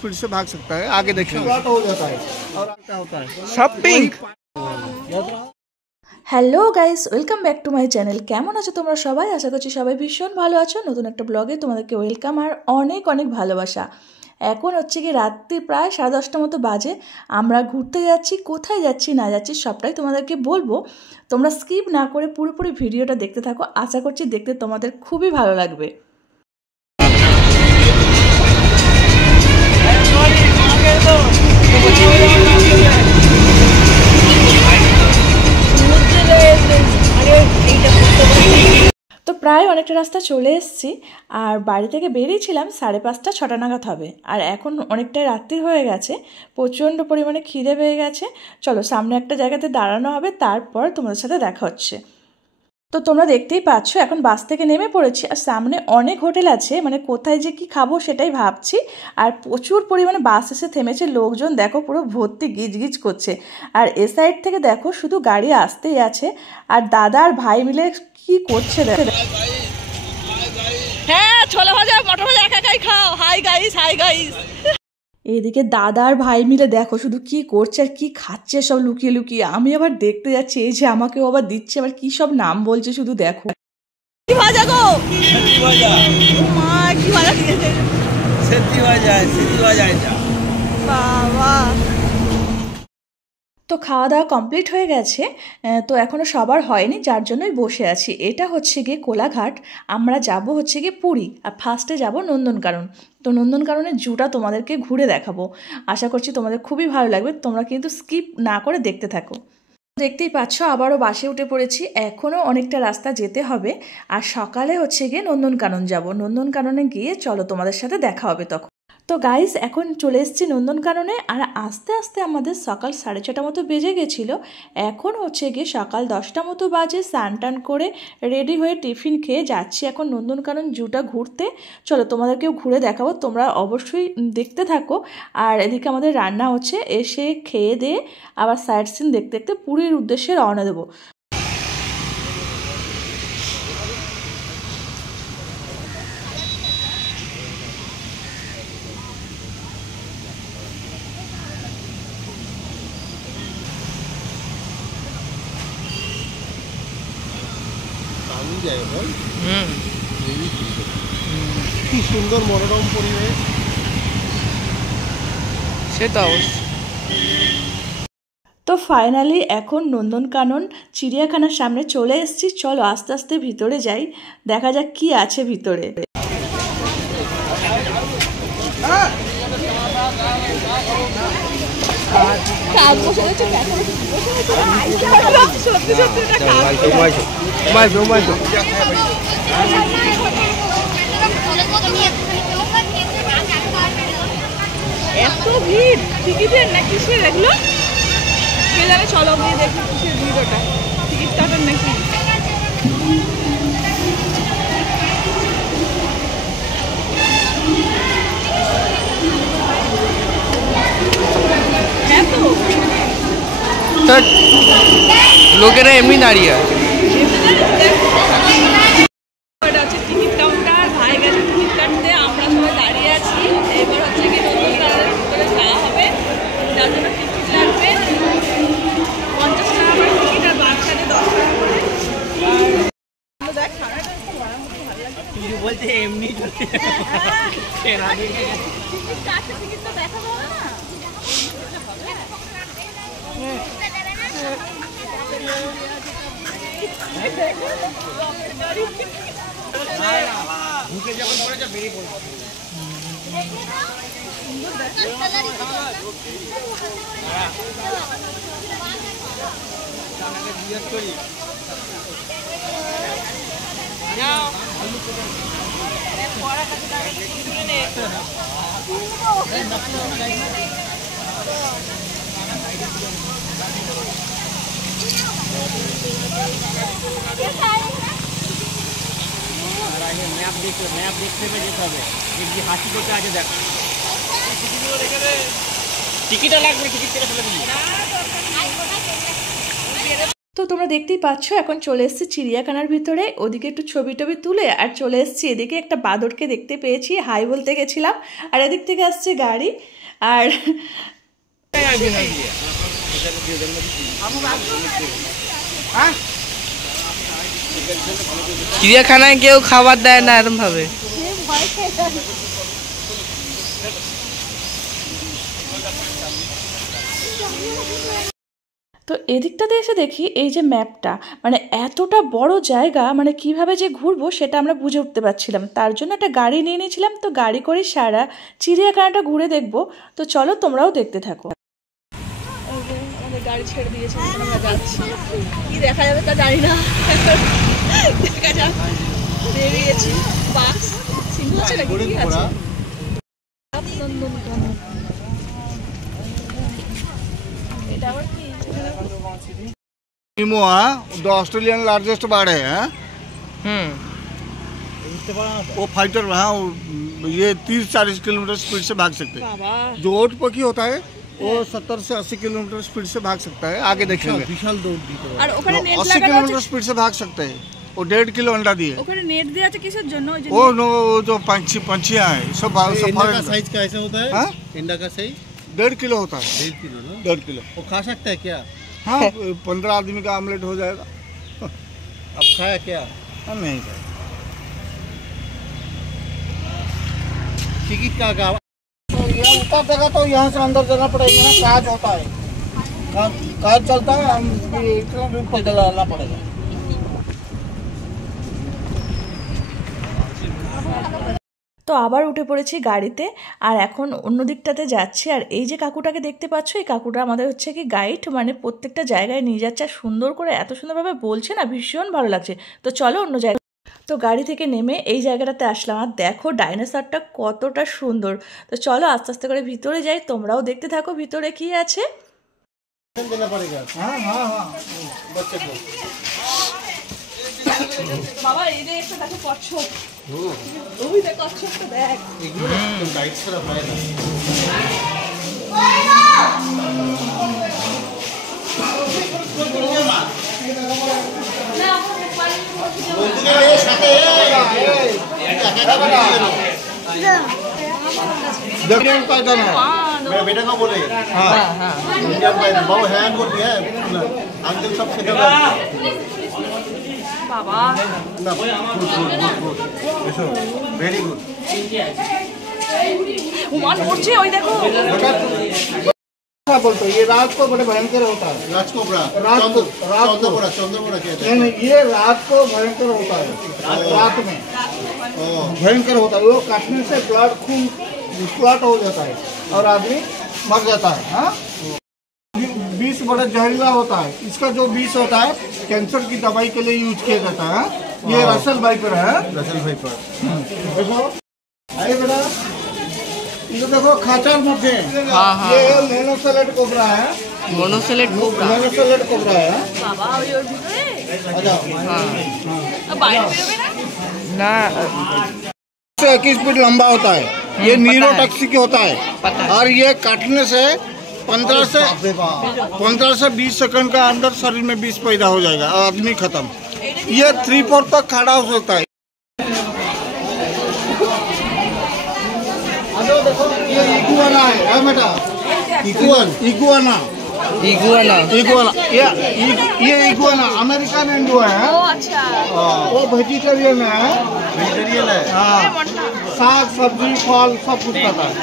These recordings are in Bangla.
स्पीड से भाग सकता है। आगे देखिए हो जाता है और क्या होता है सब pink. Hello guys, welcome back to my channel. কেমন আছো তোমরা সবাই? আশা করছি সবাই ভীষণ ভালো আছো। নতুন একটা ব্লগে তোমাদেরকে ওয়েলকাম আর অনেক অনেক ভালোবাসা। এখন হচ্ছে কি রাত্রি প্রায় 10:30 মতো বাজে। আমরা ঘুরতে যাচ্ছি, কোথায় যাচ্ছি না যাচ্ছি সবটাই তোমাদেরকে বলবো। তোমরা স্কিপ না করে পুরোপুরি ভিডিওটা দেখতে থাকো। আশা করছি দেখতে তোমাদের খুবই ভালো লাগবে। তো প্রায় অনেকটা রাস্তা চলে এসেছি আর বাড়ি থেকে বেরিয়েছিলাম 5:30 6টা নাগাদ হবে। আর এখন অনেকটাই রাত্রি হয়ে গেছে, প্রচণ্ড পরিমাণে খিদে পেয়ে গেছে। চলো সামনে একটা জায়গাতে দাঁড়ানো হবে, তারপর তোমাদের সাথে দেখা হচ্ছে। তো তোমরা দেখতেই পাচ্ছ এখন বাস থেকে নেমে পড়েছি আর সামনে অনেক হোটেল আছে, মানে কোথায় যে কি খাবো সেটাই ভাবছি। আর প্রচুর পরিমাণে বাস এসে থেমেছে, লোকজন দেখো পুরো ভর্তি গিজগিজ করছে। আর এ সাইড থেকে দেখো শুধু গাড়ি আসতেই আছে। আর দাদা আর ভাই মিলে কি করছে দেখো। হ্যাঁ, ছোলা ভাজা মটর ভাজা একাই খাও। Hi guys, hi guys. এদিকে দাদা আর ভাই মিলে দেখো শুধু কি করছে আর কি খাচ্ছে সব লুকিয়ে লুকিয়ে। আমি আবার দেখতে যাচ্ছি, এই যে আমাকেও আবার দিচ্ছে, আবার কি সব নাম বলছে শুধু দেখো। কি ভাজা গো? সেদ্ধি ভাজা। মা কি ভাজা দিয়েছে? সেদ্ধি ভাজা, সেদ্ধি ভাজা এটা। বাবা। তো খাওয়া দাওয়া কমপ্লিট হয়ে গেছে, তো এখনও সবার হয়নি, যার জন্যই বসে আছি। এটা হচ্ছে গিয়ে কোলাঘাট, আমরা যাব হচ্ছে গিয়ে পুরী আর ফার্স্টে যাব নন্দনকানন। তো নন্দনকাননের জুটা তোমাদেরকে ঘুরে দেখাবো, আশা করছি তোমাদের খুবই ভালো লাগবে। তোমরা কিন্তু স্কিপ না করে দেখতে থাকো। দেখতেই পাচ্ছ আবারও বাসে উঠে পড়েছি, এখনও অনেকটা রাস্তা যেতে হবে। আর সকালে হচ্ছে গিয়ে নন্দনকানন যাব। নন্দনকাননে গিয়ে চলো তোমাদের সাথে দেখা হবে তখন। তো গাইস এখন চলে এসেছি নন্দনকাননে আর আস্তে আস্তে আমাদের সকাল 6:30 মতো বেজে গেছিলো। এখন হচ্ছে গিয়ে সকাল 10টা মতো বাজে। স্নান টান করে রেডি হয়ে টিফিন খেয়ে যাচ্ছি এখন নন্দনকানন জুটা ঘুরতে। চলো তোমাদেরকেও ঘুরে দেখাবো, তোমরা অবশ্যই দেখতে থাকো। আর এদিকে আমাদের রান্না হচ্ছে, এসে খেয়ে দিয়ে আবার সাইড সিন দেখতে দেখতে পুরীর উদ্দেশ্যে রওনা দেবো। কি সুন্দর মনোরম পরিবেশ, সেটা অবশ্য। তো ফাইনালি এখন নন্দনকানন চিড়িয়াখানার সামনে চলে এসেছি। চলো আস্তে আস্তে ভিতরে যাই, দেখা যাক কি আছে ভিতরে। এত ভিড় টিকিটের না কিসের এগুলো কে জানে? চলো গিয়ে দেখি কিসের ভিড় ওটা, টিকিট কাটার নাকি। হ্যাঁ তো লোকেরা এমনি দাঁড়িয়ে আছে। এটা হচ্ছে টিকিট কাউন্টার, ভাই গেছে টিকিট কাটতে, আমরা সবাই দাঁড়িয়ে আছি। এবার হচ্ছে কি নন্দনকাননের ভিতরে যাওয়া হবে, যার জন্য টিকিট লাগবে 50 টাকা করে টিকিট আর বাচ্চাদের 10 টাকা করে। দেখ খানাটা একটু ভালো লাগছে বলতে এমনি টিকিট কাটতে টিকিট তো দেখা যাবে না। ঢুকে যখন পড়েছে বেরিয়ে পড়বে। জিজ্ঞেস করি ম্যাপ দেখতে হবে, যেতে হবে যে হাসি কোথায় আছে দেখো। টিকিটও লাগবে, টিকিট কেটে ফেলে দিবি। তো তোমরা দেখতেই পাচ্ছ এখন চলে এসেছি চিড়িয়াখানার ভিতরে, ওদিকে একটু ছবি টবি তুলে আর চলে এসেছি এদিকে একটা বাঁদরকে দেখতে পেয়েছি, হাই বলতে গেছিলাম, আর এদিক থেকে আসছে গাড়ি। আর চিড়িয়াখানায় কেউ খাবার দেয় না এরকম ভাবে। তো এদিকটাতে এসে দেখি এই যে ম্যাপটা, মানে এতটা বড় জায়গা, মানে কিভাবে যে ঘুরবো সেটা আমরা বুঝে উঠতে পারছিলাম। তার জন্য একটা গাড়ি নিয়ে নিয়েছিলাম, তো গাড়ি করে সারা চিড়িয়াখানাটা ঘুরে দেখবো। তো চলো তোমরাও দেখতে থাকো। আমাদের গাড়ি ছেড়ে দিয়েছে, আমরা যাচ্ছি, কি দেখা যাবে তা জানি না, দেখা যাক। বেরিয়েছি, বাস সিংহ আছে নাকি কি আছে, নন্দনকানন। এটা আবার কি? निमोआ द ऑस्ट्रेलियन लार्जेस्ट बाड़ है। वो फाइटर हाँ ये 30-40 किलोमीटर स्पीड से भाग सकते हैं। बाबा जो ओट पकी होता है वो 70 से 80 किलोमीटर स्पीड से भाग सकता है। आगे देखेंगे विशाल दौड़ আর ওখানে নেট 80 লাগানো किलोमीटर আছে, स्पीड से भाग सकते हैं। वो 1.5 किलो अंडा दिए। ওখানে नेट দেয়া আছে কিসের জন্য? ওই যে वो नो जो पंछियाँ हैं सब इंडा का साइज कैसा होता है? हाँ? इंडा का साइज 1.5 किलो होता है। 1.5 किलो ना? 1.5 किलो वो खा सकता है क्या? हाँ 15 आदमी का आमलेट हो जाएगा। अब खाया क्या? हम नहीं खाए। टिकट का यहाँ उतर देगा तो यहाँ से अंदर जाना पड़ेगा ना, काज होता है, काज चलता है, हम इतना भी पैदल आना पड़ेगा। তো আবার উঠে পড়েছি গাড়িতে, আর এখন অন্য দিকটাতে যাচ্ছি। আর এই যে কাকুটাকে দেখতে পাচ্ছ, এই কাকুটা আমাদের হচ্ছে কি গাইড, মানে প্রত্যেকটা জায়গায় নিয়ে যাচ্ছে, আর সুন্দর করে এত সুন্দরভাবে বলছে না, ভীষণ ভালো লাগছে। তো চলো অন্য জায়গায়। তো গাড়ি থেকে নেমে এই জায়গাটাতে আসলাম, আর দেখো ডাইনোসরটা কতটা সুন্দর। তো চলো আস্তে আস্তে করে ভিতরে যাই, তোমরাও দেখতে থাকো ভিতরে কি আছে। देना पड़ेगा। हाँ हाँ हाँ बच्चे को বাবা এই যে একটা দেখো কচ্ছপ, ওই দেখ কচ্ছপটা দেখ। लाइट से रखेगा। বন্ধুদের সাথে इंडियन पाइथन है। मेरा बेटा का बोले हाँ इंडियन पाइथन बहुत हैंग कर दिया है अंकल सब सिखा বাবা ना गुड वेरी गुड উমান পড়ছে, ওই দেখো। क्या बोलते हैं, ये रात को बड़े भयंकर होता है। राजकोबरा रात को चंद्रपुरा कहते हैं। नहीं ये रात को भयंकर होता है, रात में भयंकर होता है। वो काटने से ब्लड खून क्लॉट हो जाता है और आदमी मर जाता है। हाँ विष बड़ा जहरीला होता है। इसका जो विष होता है कैंसर की दवाई के लिए यूज किया जाता है। ये रसल वाइपर है। रसल भाई पर देखो आइए बेटा, ये देखो खाचार मध्य हाँ, हाँ। ये मोनोसेलेट कोबरा है। मोनोसेलेट कोबरा। मोनोसेलेट कोबरा है। বাবা ওই ওর ভিতরে अच्छा বাইরে বেরোবে না। ना 21 फीट लंबा होता है। ये नीरोटॉक्सिक होता है और ये काटने से 15 से 20 सेकंड का अंदर शरीर में विष पैदा हो जाएगा और आदमी खत्म। ये 3-4 तक खड़ा हो सकता है। देखो ये इगुआना है बेटा, इगुआना इगुआना। इगुआना ये इगुआना अमेरिकन इंडो है। ও আচ্ছা, वो वेजिटेरियन है। वेजिटेरियन है। हाँ साग सब्जी फल सब कुछ खाता है।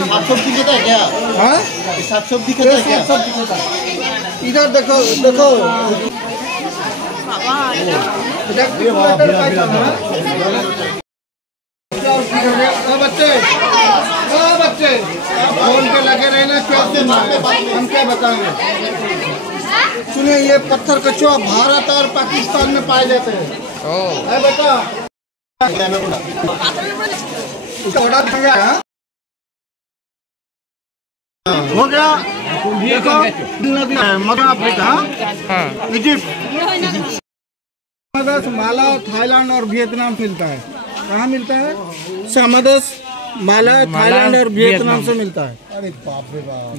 साग सब्जी खाता है क्या? हाँ साग सब्जी खाता है क्या? सब खाता है। इधर देखो देखो বাবা बच्चे बच्चे फोन पे लगे रहना, कैसे हम क्या बताएंगे। सुनिए ये पत्थर कछुआ भारत और पाकिस्तान में पाए जाते हैं। है बेटा इसका बड़ा भंगा है। हो गया देखो नदी है मध्य अफ्रीका इजिप्ट सामादस माला थाईलैंड और वियतनाम मिलता है। कहाँ मिलता है? सामादस माला थाईलैंड और वियतनाम से मिलता है। अरे बाप रे बाप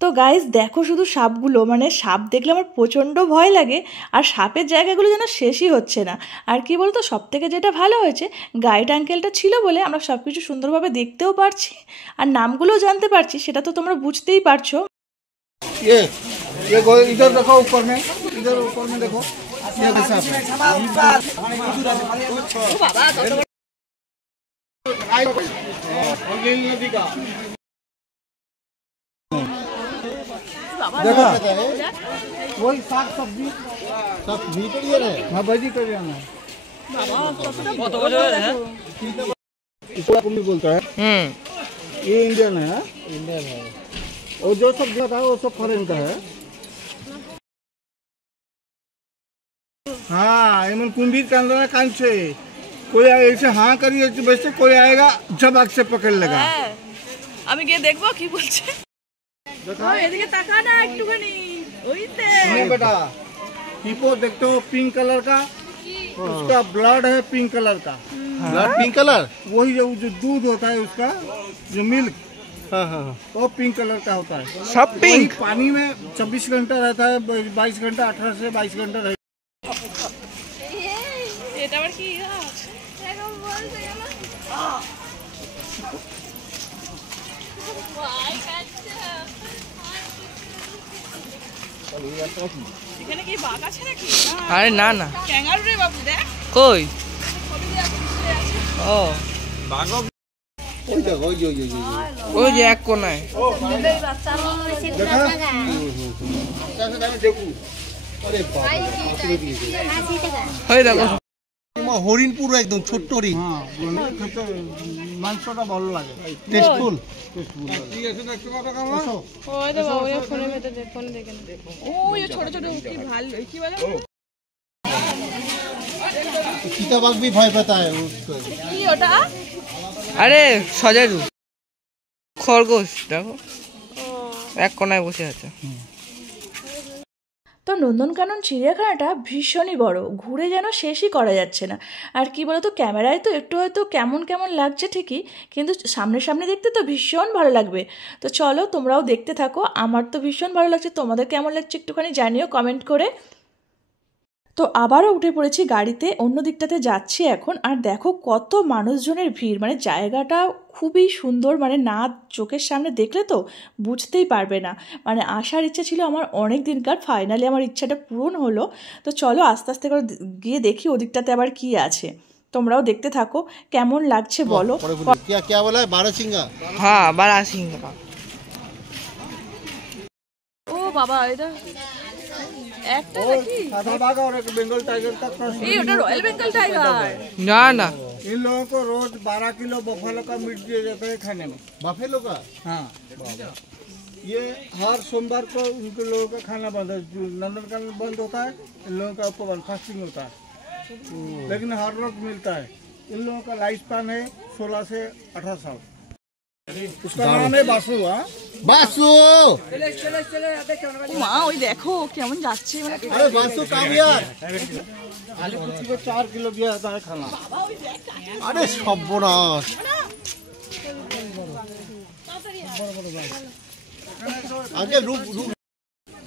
তো গাইস দেখো শুধু সাপগুলো, মানে সাপ দেখলে আমার প্রচণ্ড ভয় লাগে, আর সাপের জায়গাগুলো যেন শেষই হচ্ছে না। আর কি বলতো, সব থেকে যেটা ভালো হয়েছে গাইড আঙ্কেলটা ছিল বলে আমরা সব কিছু সুন্দরভাবে দেখতেও পারছি আর নামগুলোও জানতে পারছি, সেটা তো তোমরা বুঝতেই পারছো। ये इधर देखो, ऊपर में, इधर ऊपर में देखो, ये सांप है। नदी का देखो, वही साग सब्जी सब वेजिटेरियन है। हाँ वेजिटेरियन है। इसको कुम्भी बोलता है। ये इंडियन है। इंडियन है। और जो सब दिया था वो सब फॉरेन का है। हाँ एमन कुंभी के अंदर कान से कोई ऐसे हाँ करिए वैसे कोई आएगा जब आग से पकड़ लेगा। আমি গিয়ে দেখবো কি বলছে। এদিকে তাকা না একটুখানি, ওইতে नहीं बेटा, हिपो देखते हो पिंक कलर का, उसका ब्लड है पिंक कलर का। Blood pink colour. वही जो दूध होता है उसका, जो मिल्क, हाँ हाँ वो पिंक कलर का होता है। सब वही पिंक। पानी में 24 घंटा रहता है, 22 घंटा, 18 से 22 घंटा रहता है। এটা আবার কি এখানে কি বাঘ আছে নাকি? আরে না না, ক্যাঙ্গারু রে বাবু, দেখ কই? ছবি দিয়ে আছে। ও ওই দেখো, ওই যে এক কোনায়। अरे बाप रे, ওই দেখো। হরিণ পুরো একদম ছোট্ট হরিণ। हाँ খেতে মাংসটা ভালো লাগে, টেস্টফুল। ওই তো বাবু ফোনে ভেতরে ফোনে দেখে না। ওই ছোট ছোট কি ভালো, কি বলে চিতাবাঘ भी ভয় পাতা है उसको। কি ওটা? আরে সজারু খরগোশ, দেখো এক কোনায় বসে আছে। তো নন্দনকানন চিড়িয়াখানাটা ভীষণই বড়, ঘুরে যেন শেষই করা যাচ্ছে না। আর কি বলতো, ক্যামেরায় তো একটু হয়তো কেমন কেমন লাগছে ঠিকই, কিন্তু সামনে সামনে দেখতে তো ভীষণ ভালো লাগবে। তো চলো তোমরাও দেখতে থাকো, আমার তো ভীষণ ভালো লাগছে, তোমাদের কেমন লাগছে একটুখানি জানিও কমেন্ট করে। তো আবারও উঠে পড়েছি গাড়িতে, অন্য দিকটাতে যাচ্ছি এখন। আর দেখো কত মানুষজনের ভিড়, মানে জায়গাটা খুবই সুন্দর, মানে না চোখের সামনে দেখলে তো বুঝতেই পারবে না। মানে আসার ইচ্ছা ছিল আমার অনেক দিনকার, ফাইনালি আমার ইচ্ছাটা পূরণ হলো। তো চলো আস্তে আস্তে করে গিয়ে দেখি ওদিকটাতে আবার কি আছে, তোমরাও দেখতে থাকো কেমন লাগছে বলো। क्या क्या बोला है? बारहसिंगा। হ্যাঁ বারাসিংহা। ও বাবা, এটা একটা নাকি? सादा बाघ और एक बंगाल टाइगर का क्रॉस। এই ওটা রয়্যাল বেঙ্গল टाइगर। না না, इन लोगों को रोज 12 किलो बफेलो का मीट दिया जाता है खाने में। बाफेलो का। हाँ ये हर सोमवार को उनके लोगों का खाना बंद है, जो नंदनकानन बंद होता है इन लोगों का ऊपर फास्टिंग होता है, लेकिन हर रोज मिलता है। इन लोगों का लाइफ स्पैन है 16 से 18 साल। उसका नाम है बासु। हाँ बासु। মা ওই দেখো কেমন যাচ্ছে, মানে अरे बासु काम यार। आज किसी को 4 किलो दिया जाता है खाना। अरे সর্বনাশ। আগে রূপ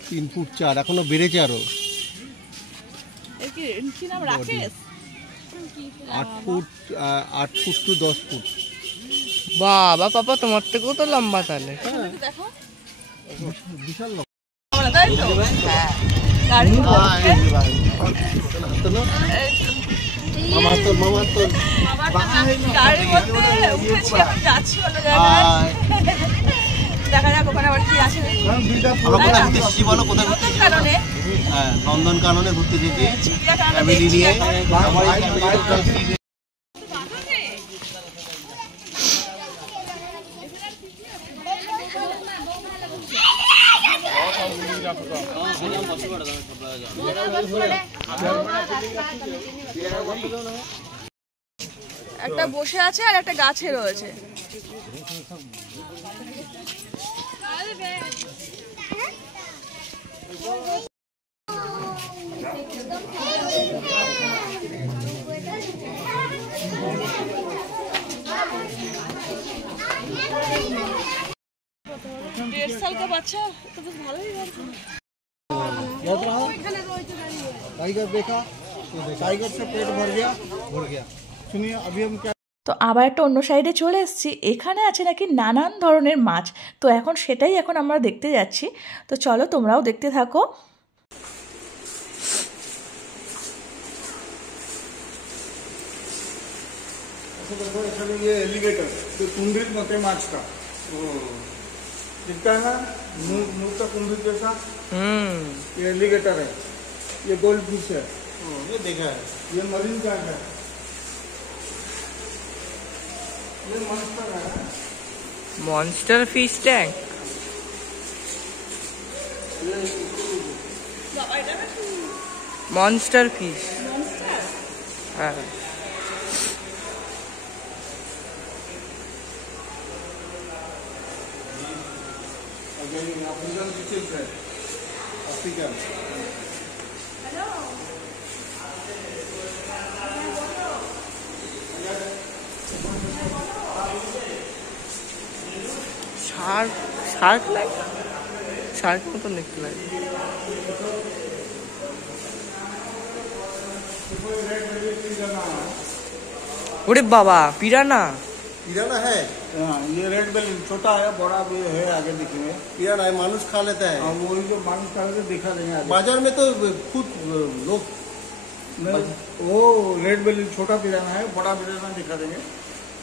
3 ফুট 4, এখনো বেড়েছে আরো। এর কি নাম? রাকেশ। 8 foot 8 to 10 foot. বাবা পাপা তোমার থেকেও তো লম্বা তাহলে। দেখো বিশাল আমরা তাই তো গাড়ি মামা তো গাড়ির মধ্যে উঠেছি, এখন যাচ্ছি অন্য জায়গায়। দেখা যাক ওখানে আবার কি আছে। আমরা কোথায় ঘুরতে এসেছি বলো? কোথায় ঘুরতে এসেছি? কারণে হ্যাঁ, নন্দনকাননে ঘুরতে এসেছি চিড়িয়াখানা ফ্যামিলি নিয়ে। একটা বসে আছে আর একটা গাছে রয়েছে। হালকা বাচ্চা তো বেশ ভালোই লাগছে। याद रहा टाइगर देखा, टाइगर से पेट भर गया। सुनिए अभी हम क्या তো আবার একটা অন্য সাইডে চলে এসেছি। এখানে আছে নাকি নানান ধরনের মাছ, তো এখন সেটাই এখন আমরা দেখতে যাচ্ছি। তো চলো তোমরাও দেখতে থাকো। ये एलिगेटर जो कुंडीत मते माछ का दिखता है ना, मुंह का कुंडीत जैसा, ये एलिगेटर है, ये गोल्ड फिश है, ये देखा है। ये मरीन कार्ड है, ये मॉन्स्टर है। Monster fish tank. Monster fish, হ্যাঁ। अफ्रीकन फिशेस है, अफ्रीकन। শার্ক, শার্ক লাগে, শার্ক মতন দেখতে লাগে। ওরে বাবা, পিরানা। पिराना है, हाँ, ये रेड बेल छोटा है, बड़ा भी है, आगे दिखेंगे। पिराना है, मानुष खा लेता है। हाँ, वही जो मांग करके दिखा देंगे आगे। बाजार में तो खुद लोग नहीं, वो रेड बेल छोटा पिराना है, बड़ा पिराना दिखा देंगे,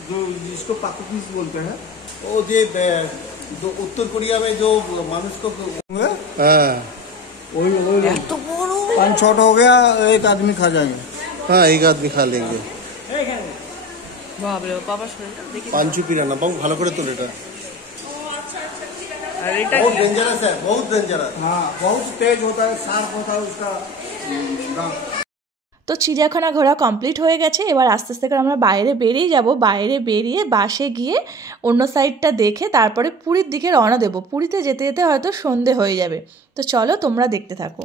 जो जिसको पाकुपीस बोलते हैं। वो जो उत्तर कोरिया में जो मानुष को हाँ वही এত বড়। 5-6 हो गया, एक आदमी खा जाएंगे। हाँ, एक आदमी खा लेंगे। বাবরে বাবা, শরীরটা দেখি। पांचू पिराना बहुत ভালো করে তোলে এটা। আর এটা बहुत কি? डेंजरस है, बहुत डेंजरस। हाँ, बहुत तेज होता है, शार्प होता है उसका दांत। তো চিড়িয়াখানা ঘোরা কমপ্লিট হয়ে গেছে। এবার আস্তে আস্তে করে আমরা বাইরে বেরিয়ে যাব। বাইরে বেরিয়ে বাসে গিয়ে অন্য সাইডটা দেখে তারপরে পুরীর দিকে রওনা দেব। পুরীতে যেতে যেতে হয়তো সন্ধে হয়ে যাবে। তো চলো তোমরা দেখতে থাকো।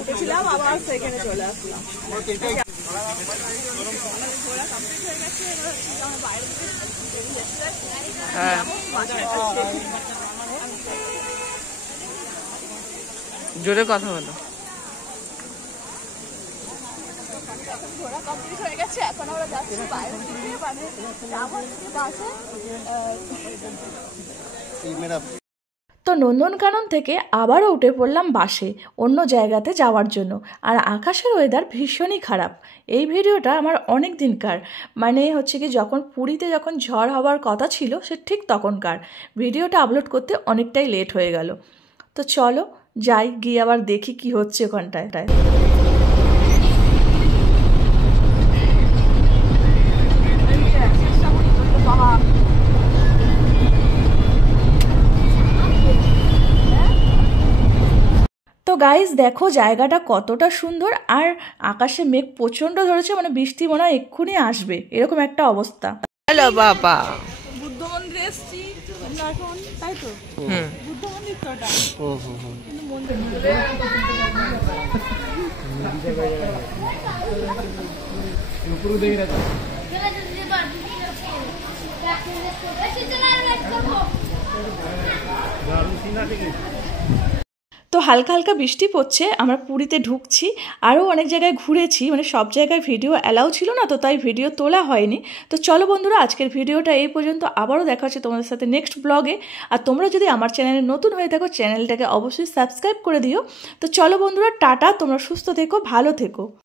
উঠেছিলাম আবার সেখানে চলে আসলাম। হ্যাঁ, জোরে কথা বলো। ঘোরা কমপ্লিট হয়ে গেছে, এখন আমরা যাচ্ছি বাইরে থেকে, মানে যাবো বাসে। मेरा তো নন্দনকানন থেকে আবারও উঠে পড়লাম বাসে অন্য জায়গাতে যাওয়ার জন্য। আর আকাশের ওয়েদার ভীষণই খারাপ। এই ভিডিওটা আমার অনেক দিনকার, মানে হচ্ছে কি যখন পুরীতে যখন ঝড় হওয়ার কথা ছিল সে ঠিক তখনকার। ভিডিওটা আপলোড করতে অনেকটাই লেট হয়ে গেল। তো চলো যাই, গিয়ে আবার দেখি কি হচ্ছে ওখানটায়। তো গাইজ দেখো জায়গাটা কতটা সুন্দর, আর আকাশে মেঘ প্রচণ্ড ধরেছে, মানে বৃষ্টি মনে হয় এক্ষুনি আসবে, এরকম একটা অবস্থা। হ্যালো বাবা। বুদ্ধ মন্দিরে এসছি আমরা এখন, তাই তো? বুদ্ধ মন্দির তো ওটা। কিন্তু মন্দির তো হালকা হালকা বৃষ্টি পড়ছে, আমরা পুরীতে ঢুকছি। আরও অনেক জায়গায় ঘুরেছি, মানে সব জায়গায় ভিডিও অ্যালাউ ছিল না, তো তাই ভিডিও তোলা হয়নি। তো চলো বন্ধুরা, আজকের ভিডিওটা এই পর্যন্ত। আবারও দেখা হচ্ছে তোমাদের সাথে নেক্সট ব্লগে। আর তোমরা যদি আমার চ্যানেলে নতুন হয়ে থাকো, চ্যানেলটাকে অবশ্যই সাবস্ক্রাইব করে দিও। তো চলো বন্ধুরা, টাটা, তোমরা সুস্থ থেকো, ভালো থেকো।